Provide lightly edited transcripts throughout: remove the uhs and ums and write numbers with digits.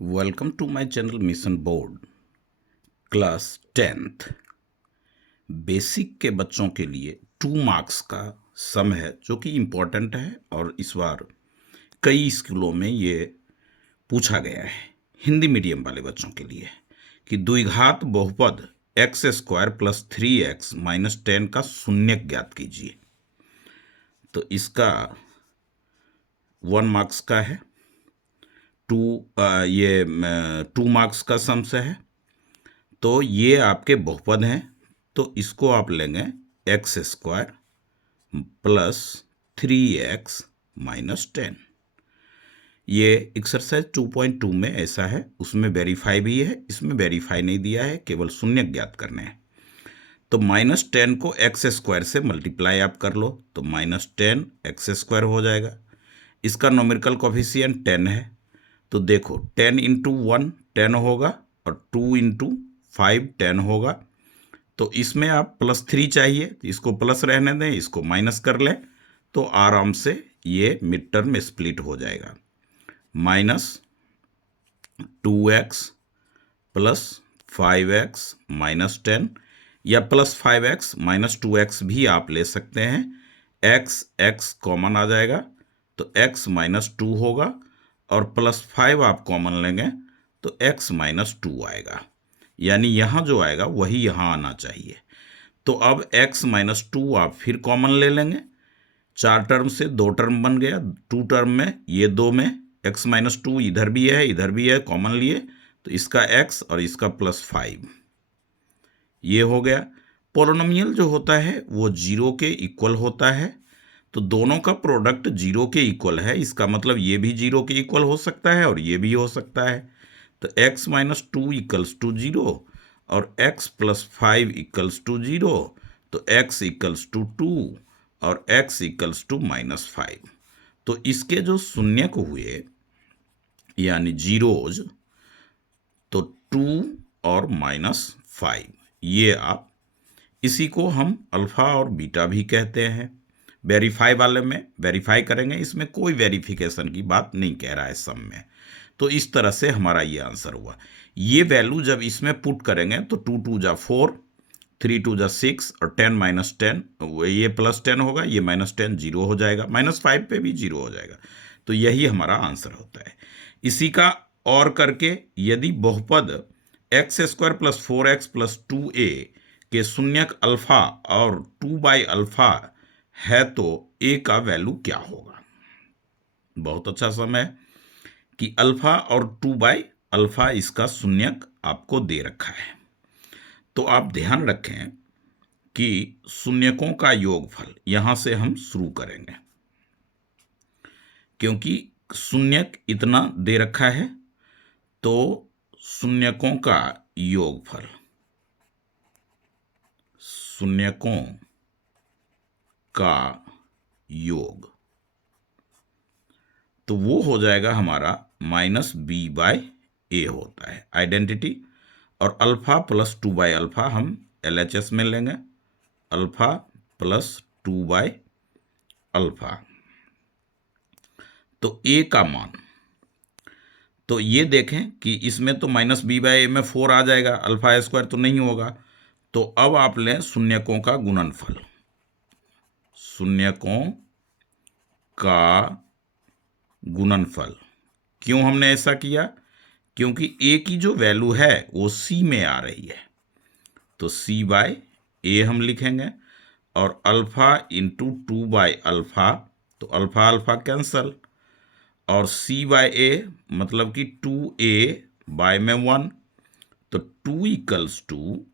Welcome to my channel mission board class 10th basic के बच्चों के लिए 2 मार्क्स का सम है जो कि इम्पोर्टेंट है और इस बार कई स्कूलों में ये पूछा गया है हिंदी मीडियम वाले बच्चों के लिए कि द्विघात बहुपद x square plus 3x minus 10 का शून्यक ज्ञात कीजिए। तो इसका 1 मार्क्स का है, ये 2 मार्क्स का सम से है। तो ये आपके बहुपद हैं, तो इसको आप लेंगे x square plus 3x minus 10। ये एक्सरसाइज 2.2 में ऐसा है, उसमें वेरीफाई भी है, इसमें वेरीफाई नहीं दिया है, केवल शून्य ज्ञात करने हैं। तो माइनस 10 को एक्स स्क्वायर से मल्टीप्लाई आप कर लो तो माइनस 10 एक्स स्क्वायर हो जाएगा। इसका नोमेरिकल कोफिशिएंट 10 है, तो देखो 10 इंटू 1 10 होगा और 2 इंटू 5 10 होगा। तो इसमें आप प्लस 3 चाहिए, तो इसको प्लस रहने दें, इसको माइनस कर लें, तो आराम से ये मिड टर्म में स्प्लिट हो जाएगा। Minus 2x plus 5x minus 10 या प्लस 5x माइनस 2x भी आप ले सकते हैं। x कॉमन आ जाएगा तो x माइनस 2 होगा और प्लस 5 आप कॉमन लेंगे तो x माइनस 2 आएगा, यानी यहाँ जो आएगा वही यहाँ आना चाहिए। तो अब x माइनस 2 आप फिर कॉमन ले लेंगे, 4 टर्म से 2 टर्म बन गया, 2 टर्म में ये 2 में x माइनस 2 इधर भी है कॉमन लिए, तो इसका x और इसका प्लस 5 ये हो गया। पोलिनोमियल जो होता है वो 0 के इक्वल होता है, तो दोनों का प्रोडक्ट 0 के इक्वल है, इसका मतलब ये भी 0 के इक्वल हो सकता है और ये भी हो सकता है। तो x माइनस 2 इक्वल्स टू 0 और x प्लस 5 इक्वल्स टू 0, तो x इक्वल्स टू 2 और x इक्वल्स टू माइनस 5। तो इसके जो शून्यक हुए यानी जीरोज, तो 2 और माइनस 5, ये आप इसी को हम अल्फा और बीटा भी कहते हैं। वेरीफाई वाले में वेरीफाई करेंगे, इसमें कोई वेरिफिकेशन की बात नहीं कह रहा है सम में। तो इस तरह से हमारा ये आंसर हुआ। ये वैल्यू जब इसमें पुट करेंगे तो 2 2 जा 4, 3 2 जा 6 और 10 माइनस 10, ये प्लस 10 होगा, ये माइनस 10 जीरो हो जाएगा, माइनस 5 पे भी जीरो हो जाएगा। तो यही हमारा आंसर होता है। इसी का और करके यदि बहुपद x square plus 4x plus 2a के शून्यक अल्फा और 2 बाई अल्फा है तो a का वैल्यू क्या होगा। बहुत अच्छा समय है कि अल्फा और 2 बाई अल्फा इसका शून्यक आपको दे रखा है। तो आप ध्यान रखें कि शून्यकों का योगफल यहां से हम शुरू करेंगे, क्योंकि शून्यक इतना दे रखा है, तो शून्यकों का योगफल, शून्यकों का योग, तो वो हो जाएगा हमारा माइनस बी बाय ए होता है आइडेंटिटी। और अल्फा प्लस 2 बाय अल्फा हम LHS में लेंगे, अल्फा प्लस 2 बाय अल्फा। तो ए का मान, तो ये देखें कि इसमें तो माइनस बी बाय ए में 4 आ जाएगा, अल्फा स्क्वायर तो नहीं होगा। तो अब आप लें शून्यकों का गुणनफल, शून्यकों का गुणनफल। क्यों हमने ऐसा किया? क्योंकि ए की जो वैल्यू है वो सी में आ रही है, तो सी बाय ए हम लिखेंगे, और अल्फा इंटू 2 बाय अल्फा, तो अल्फा अल्फा कैंसल, और सी बाय ए मतलब कि 2a बाय में 1, तो 2 इक्वल्स टू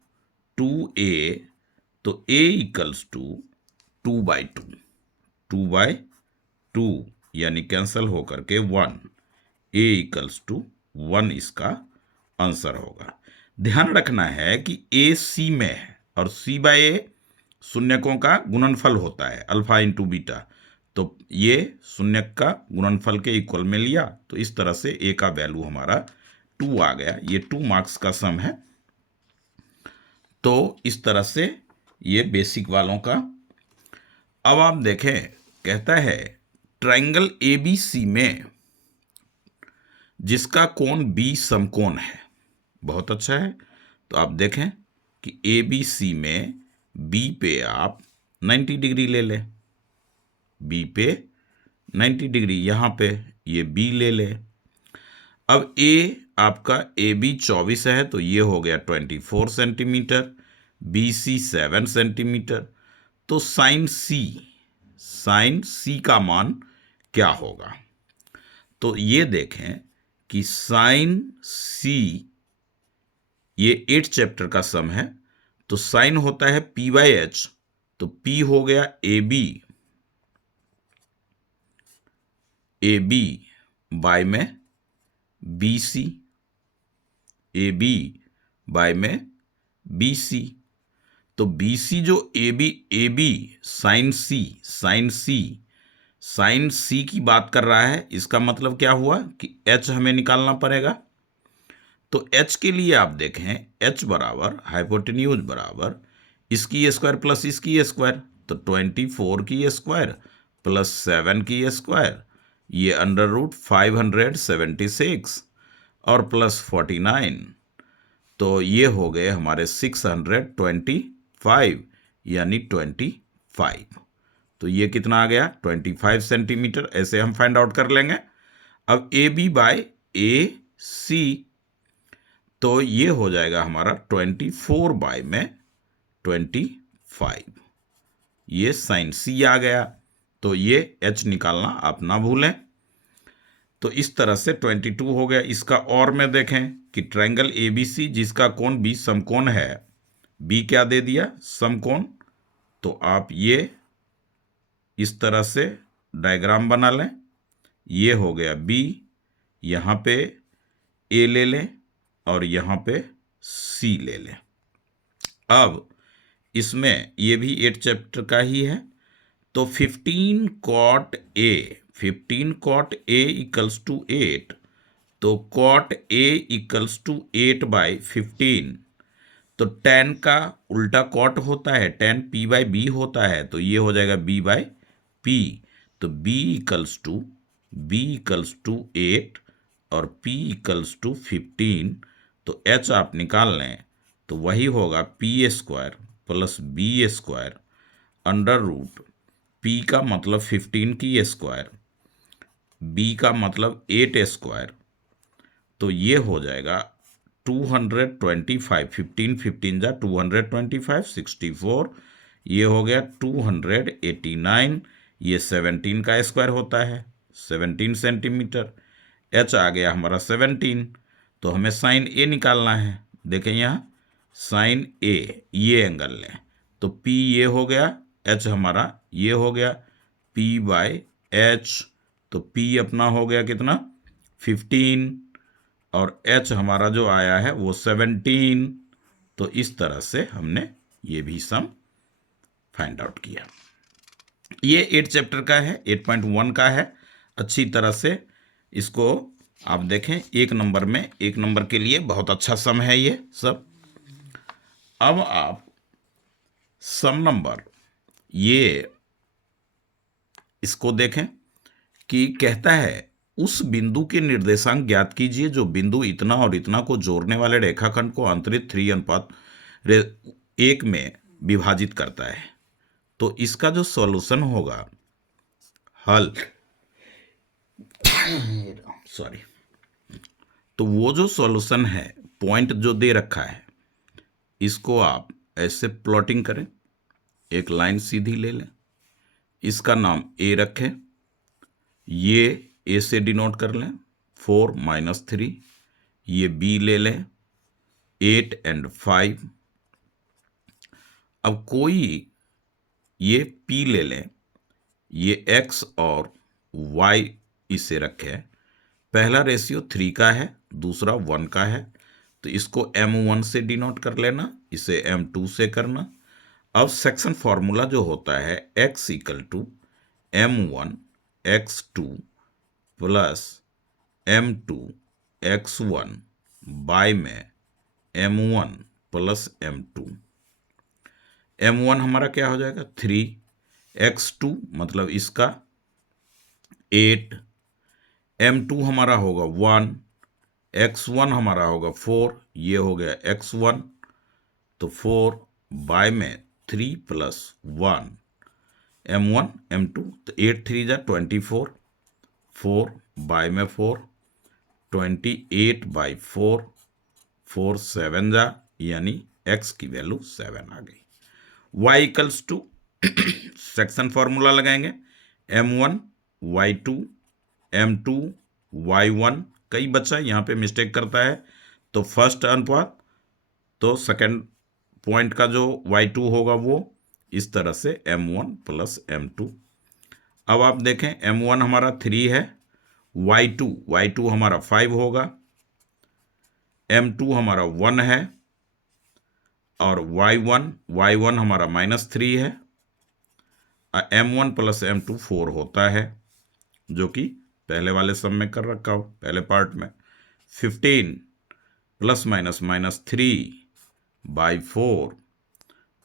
2a, तो a equals to 2 by 2, 2 by 2 यानी कैंसल होकर के 1, a इक्वल्स टू 1 इसका आंसर होगा। ध्यान रखना है कि a c में है और c बाय ए शून्यकों का गुणनफल होता है अल्फा इंटू बीटा, तो ये शून्यक का गुणनफल के इक्वल में लिया, तो इस तरह से a का वैल्यू हमारा 2 आ गया। ये 2 मार्क्स का सम है। तो इस तरह से ये बेसिक वालों का। अब आप देखें, कहता है ट्रायंगल ABC में जिसका कोण बी समकोण है। बहुत अच्छा है। तो आप देखें कि ए बी सी में बी पे आप 90 डिग्री ले लें, बी पे 90 डिग्री, यहाँ पे ये बी ले लें। अब ए आपका ए बी 24 है तो ये हो गया 24 सेंटीमीटर, बी सी 7 सेंटीमीटर। तो साइन सी का मान क्या होगा? तो ये देखें कि साइन सी, ये 8 चैप्टर का सम है, तो साइन होता है पी बाई एच, तो पी हो गया ए बी बाय में B C, A B by में बी सी। तो बी सी जो ए बी साइन सी की बात कर रहा है, इसका मतलब क्या हुआ कि एच हमें निकालना पड़ेगा। तो एच के लिए आप देखें, एच बराबर हाइपोटेन्यूज बराबर इसकी स्क्वायर प्लस इसकी स्क्वायर, तो 24 की स्क्वायर प्लस 7 की स्क्वायर, ये अंडर रूट 576 और प्लस 49, तो ये हो गए हमारे 625 यानी 25। तो ये कितना आ गया? 25 सेंटीमीटर। ऐसे हम फाइंड आउट कर लेंगे। अब ए बी बाय ए सी, तो ये हो जाएगा हमारा 24 बाय में 25, ये साइन सी आ गया। तो ये एच निकालना आप ना भूलें। तो इस तरह से 22 हो गया। इसका और में देखें कि ट्रायंगल एबीसी जिसका कोण बी समकोण है, बी क्या दे दिया? समकोण। तो आप ये इस तरह से डायग्राम बना लें। ये हो गया बी, यहाँ पे ए ले लें और यहाँ पे सी ले लें। अब इसमें ये भी 8 चैप्टर का ही है, तो 15 कॉट ए इक्वल्स टू 8, तो cot A equals to 8 by 15। तो tan का उल्टा कॉट होता है, tan p बाई बी होता है, तो ये हो जाएगा b बाई पी। तो b इक्वल्स टू 8 और p इक्वल्स टू 15। तो h आप निकाल लें तो वही होगा P square plus B square under root p का मतलब 15 की स्क्वायर, b का मतलब 8 स्क्वायर, तो ये हो जाएगा 225, 15 जा 225, 64, ये हो गया 289, ये 17 का स्क्वायर होता है 17 सेंटीमीटर। एच आ गया हमारा 17। तो हमें साइन ए निकालना है। देखें यहाँ साइन ए, ये एंगल लें, तो पी ये हो गया, एच हमारा ये हो गया पी बाय एच। तो पी अपना हो गया कितना? 15 और h हमारा जो आया है वो 17। तो इस तरह से हमने ये भी सम फाइंड आउट किया। ये 8 चैप्टर का है, 8.1 का है। अच्छी तरह से इसको आप देखें, 1 नंबर में, 1 नंबर के लिए बहुत अच्छा सम है ये सब। अब आप सम नंबर ये इसको देखें कि कहता है उस बिंदु के निर्देशांक ज्ञात कीजिए जो बिंदु इतना और इतना को जोड़ने वाले रेखाखंड को अंतरित 3:1 में विभाजित करता है। तो इसका जो सॉल्यूशन होगा, हल सॉरी, तो वो जो सॉल्यूशन है, पॉइंट जो दे रखा है, इसको आप ऐसे प्लॉटिंग करें, एक लाइन सीधी ले लें, इसका नाम ए रखें, ये ए से डिनोट कर लें 4 - 3, ये बी ले लें 8 और 5। अब कोई ये पी ले लें, ये एक्स और वाई इसे रखें। पहला रेशियो 3 का है, दूसरा 1 का है, तो इसको M1 से डिनोट कर लेना, इसे M2 से करना। अब सेक्शन फॉर्मूला जो होता है x equal to M1 x2 plus M2 x1 by में M1 प्लस M2। M1 हमारा क्या हो जाएगा? 3, x2 मतलब इसका 8, M2 हमारा होगा 1, x1 हमारा होगा 4, ये हो गया x1, तो 4 बाय में 3 प्लस 1 m1 m2, तो 8 3 जा 24, 4 बाय में 4, 28 बाई 4, 4 7 जा, यानी x की वैल्यू 7 आ गई। y equals to section formula लगाएंगे, m1 y2 m2 y1, कई बच्चा यहाँ पे मिस्टेक करता है, तो फर्स्ट अनुपात तो सेकंड पॉइंट का जो y2 होगा वो इस तरह से m1 प्लस m2। अब आप देखें m1 हमारा 3 है, y2 हमारा 5 होगा, m2 हमारा 1 है, और y1 हमारा -3 है, m1 प्लस m2 4 होता है, जो कि पहले वाले सम में कर रखा हो, पहले पार्ट में। 15 प्लस माइनस -3 बाई 4,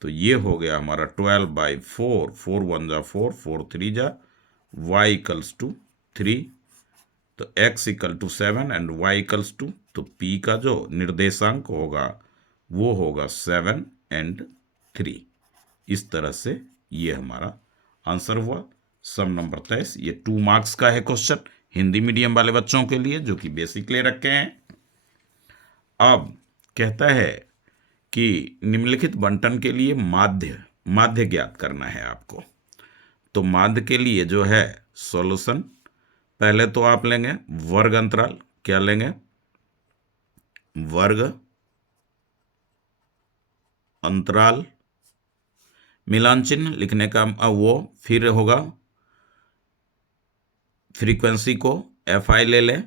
तो ये हो गया हमारा 12 बाई 4, 4 1 जा 4, 4 3 जा, y इक्वल्स टू 3, तो x equal to 7 and y equals to, तो p का जो निर्देशांक होगा वो होगा 7 एंड 3। इस तरह से ये हमारा आंसर हुआ सम नंबर 23। ये 2 मार्क्स का है क्वेश्चन, हिंदी मीडियम वाले बच्चों के लिए जो कि बेसिक ले रखे हैं। अब कहता है कि निम्नलिखित बंटन के लिए माध्य ज्ञात करना है आपको। तो माध्य के लिए जो है सॉल्यूशन, पहले तो आप लेंगे वर्ग अंतराल, क्या लेंगे, वर्ग अंतराल, मिलान चिन्ह लिखने का वो, फिर होगा फ्रीक्वेंसी को fi ले लें,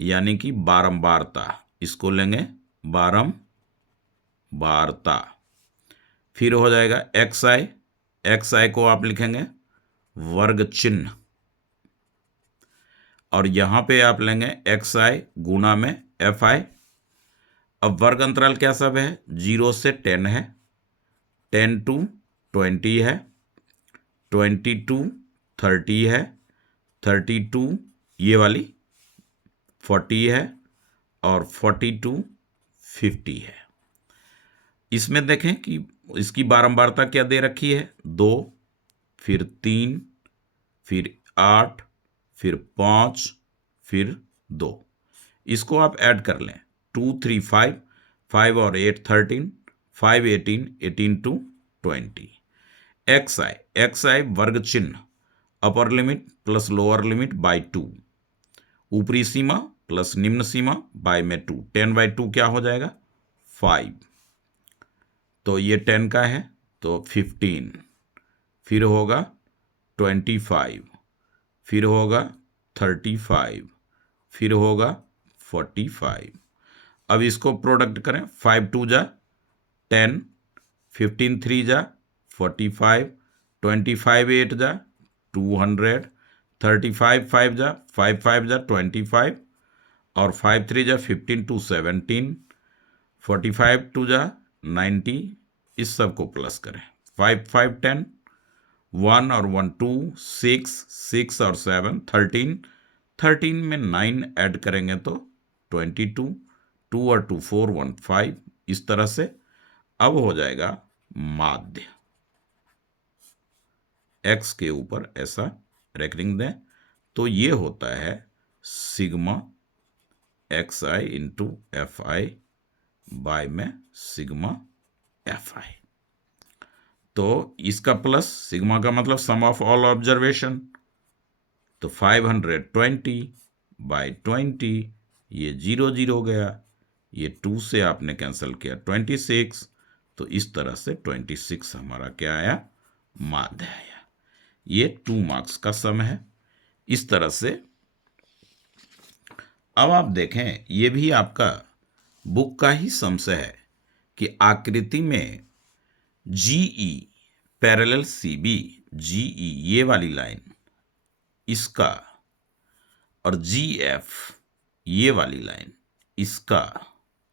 यानी कि बारंबारता, इसको लेंगे बारंबारता। फिर हो जाएगा xi को आप लिखेंगे वर्ग चिन्ह, और यहां पे आप लेंगे xi गुणा में fi। अब वर्ग अंतराल क्या सब है, 0 से 10 है, 10 to 20 है, 20 to 30 है, 32 ये वाली 40 है, और 40 to 50 है। इसमें देखें कि इसकी बारंबारता क्या दे रखी है, 2, फिर 3, फिर 8, फिर 5, फिर 2। इसको आप ऐड कर लें, 2 3 5, 5 और 8 13, 5 18, 18 to 20। xi वर्ग चिन्ह, upper limit plus lower limit by 2, ऊपरी सीमा प्लस निम्न सीमा बाय में 2, 10 बाय 2 क्या हो जाएगा 5, तो ये 10 का है तो 15, फिर होगा 25, फिर होगा 35, फिर होगा 45। अब इसको प्रोडक्ट करें, 5 2 जा 10, 15 3 जा 45, 25 8 जा 200, 35 5 जा 5 5 जा 25, और 5 3 जा 15 2 17, 45 2 जा 90। इस सब को प्लस करें, 5 5 10, 1 और 1 2, 6 6 और 7 13, 13 में 9 ऐड करेंगे तो 22, 2 और 2 4 1 5। इस तरह से अब हो जाएगा माध्य, x के ऊपर ऐसा रेकरिंग दें, तो ये होता है sigma xi into fi by में सिग्मा fi। तो इसका प्लस सिग्मा का मतलब सम ऑफ ऑल ऑब्जर्वेशन, तो 520 बाय 20, ये 0 0 गया, ये 2 से आपने कैंसिल किया 26, तो इस तरह से 26 हमारा क्या आया, माध्य आया। ये 2 मार्क्स का सम है। इस तरह से अब आप देखें, ये भी आपका बुक का ही समस्या है कि आकृति में GE पैरेलल CB, GE ये वाली लाइन इसका, और GF ये वाली लाइन इसका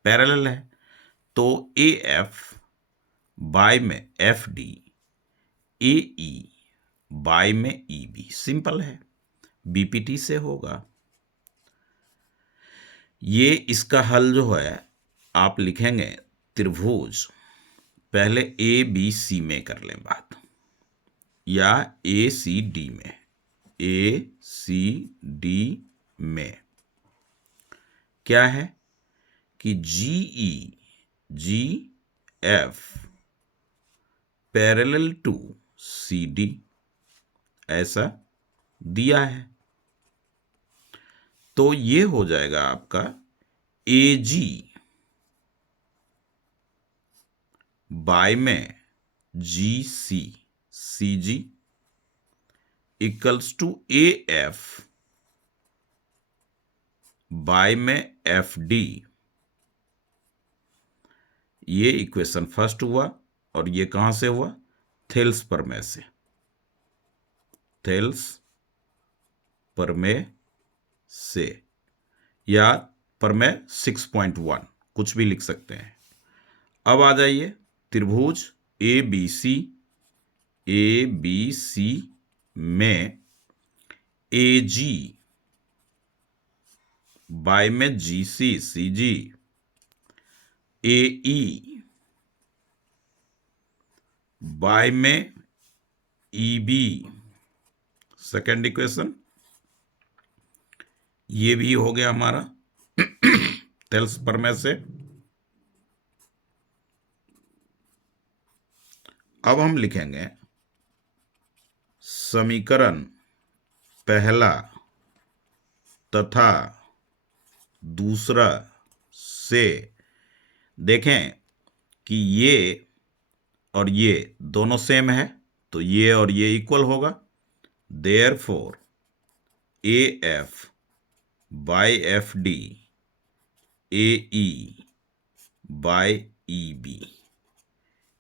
पैरेलल है, तो AF बाय में FD, AE बाय में EB, सिंपल है, BPT से होगा। ये इसका हल जो है आप लिखेंगे त्रिभुज, पहले ए बी सी में कर लें बात, या ए सी डी में, ए सी डी में क्या है कि G F parallel to C D ऐसा दिया है। तो ये हो जाएगा आपका ए जी बाय में G C G equals to A F by में एफ डी। ये इक्वेशन फर्स्ट हुआ और ये कहां से हुआ? थेल्स प्रमेय से। थेल्स प्रमेय से या प्रमेय 6.1 कुछ भी लिख सकते हैं। अब आ जाइए त्रिभुज ए बी सी में ए जी बाय में जी सी जी ए ई बाय में ई बी सेकेंड इक्वेशन। ये भी हो गया हमारा थेल्स प्रमेय से। अब हम लिखेंगे समीकरण पहला तथा दूसरा से देखें कि ये और ये दोनों सेम है, तो ये और ये इक्वल होगा। Therefore A F by F D A E by E B,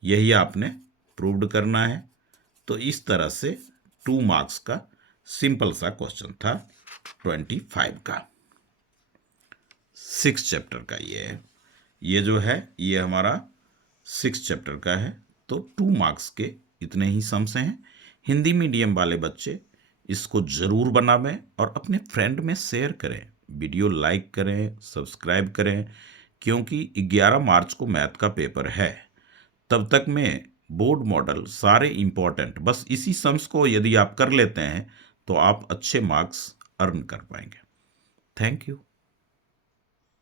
यही आपने प्रूव्ड करना है। तो इस तरह से 2 मार्क्स का सिंपल सा क्वेश्चन था 25 का। 6 चैप्टर का ये है, ये जो है ये हमारा 6 चैप्टर का है। तो 2 मार्क्स के इतने ही सम्स हैं। हिंदी मीडियम वाले बच्चे इसको ज़रूर बनावें और अपने फ्रेंड में शेयर करें, वीडियो लाइक करें, सब्सक्राइब करें, क्योंकि 11 मार्च को मैथ का पेपर है। तब तक में बोर्ड मॉडल सारे इम्पोर्टेंट, बस इसी सम्स को यदि आप कर लेते हैं तो आप अच्छे मार्क्स अर्न कर पाएंगे। Thank you.